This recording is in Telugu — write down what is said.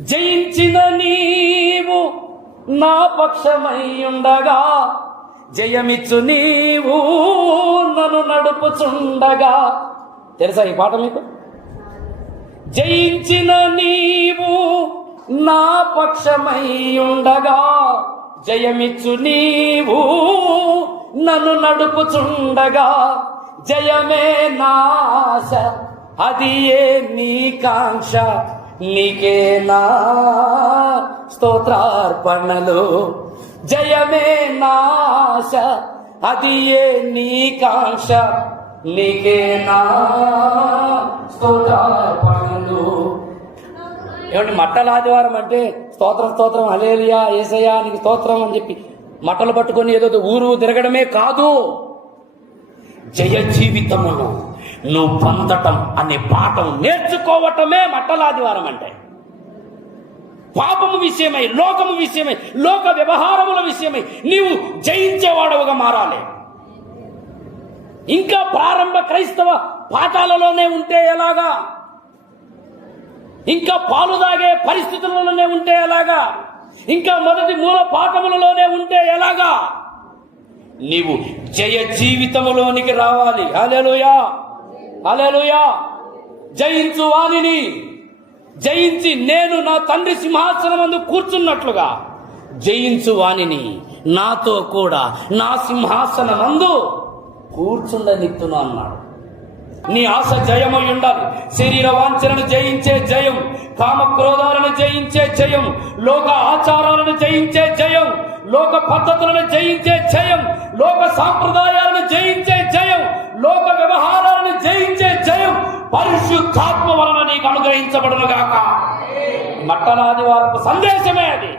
జయించిన నీవు నా పక్షమై ఉండగా, జయమిచ్చు నీవు నన్ను నడుపుచుండగా. తెలుసా ఈ పాట మీకు? జయించిన నీవు నా పక్షమై ఉండగా, జయమిచ్చు నీవు నన్ను నడుపుచుండగా. జయమే నాశ అది ఏ నీ కాంక్ష, నీకే నా స్తోత్రార్పణలు. జయమే నాశ అది ఏ నీ కాంక్ష, నీకే నా స్తోత్రార్పణలు. ఏమంటే మట్టల ఆదివారం అంటే స్తోత్రం స్తోత్రం హల్లెలూయా యేసయ్యా నీకు స్తోత్రం అని చెప్పి మట్టలు పట్టుకొని ఏదో ఊరు తిరగడమే కాదు. జయ జీవితమును నువ్వు పొందటం అనే పాఠం నేర్చుకోవటమే మట్టల ఆదివారం అంటే. పాపము విషయమై, లోకము విషయమై, లోక వ్యవహారముల విషయమై నీవు జయించేవాడవుగా మారాలి. ఇంకా ప్రారంభ క్రైస్తవ పాఠాలలోనే ఉంటే ఎలాగా? ఇంకా పాలు తాగే పరిస్థితులలోనే ఉంటే ఎలాగా? ఇంకా మొదటి మూల పాఠములలోనే ఉంటే ఎలాగా? నీవు జయ జీవితములోనికి రావాలి. హల్లెలూయా హల్లెలూయా. జయించు వానిని జయించి నేను నా తండ్రి సింహాసనమందు కూర్చున్నట్లుగా జయించు వానిని నాతో కూడా నా సింహాసనమందు కూర్చుండనిత్తును అన్నాడు. నీ ఆశ జయమై ఉండాలి. శరీర వాంఛలను జయించే జయం, కామ క్రోధాలను జయించే జయం, లోక ఆచారాలను జయించే జయం, లోక పద్ధతులను జయించే జయం, లోక సాంప్రదాయాలను జయించే జయం, లోక వ్యవహారాలను జయించే జయం పరిశుద్ధాత్మ వలన నీకు అనుగ్రహించబడును గాక. మట్టల ఆదివారపు సందేశమే అది.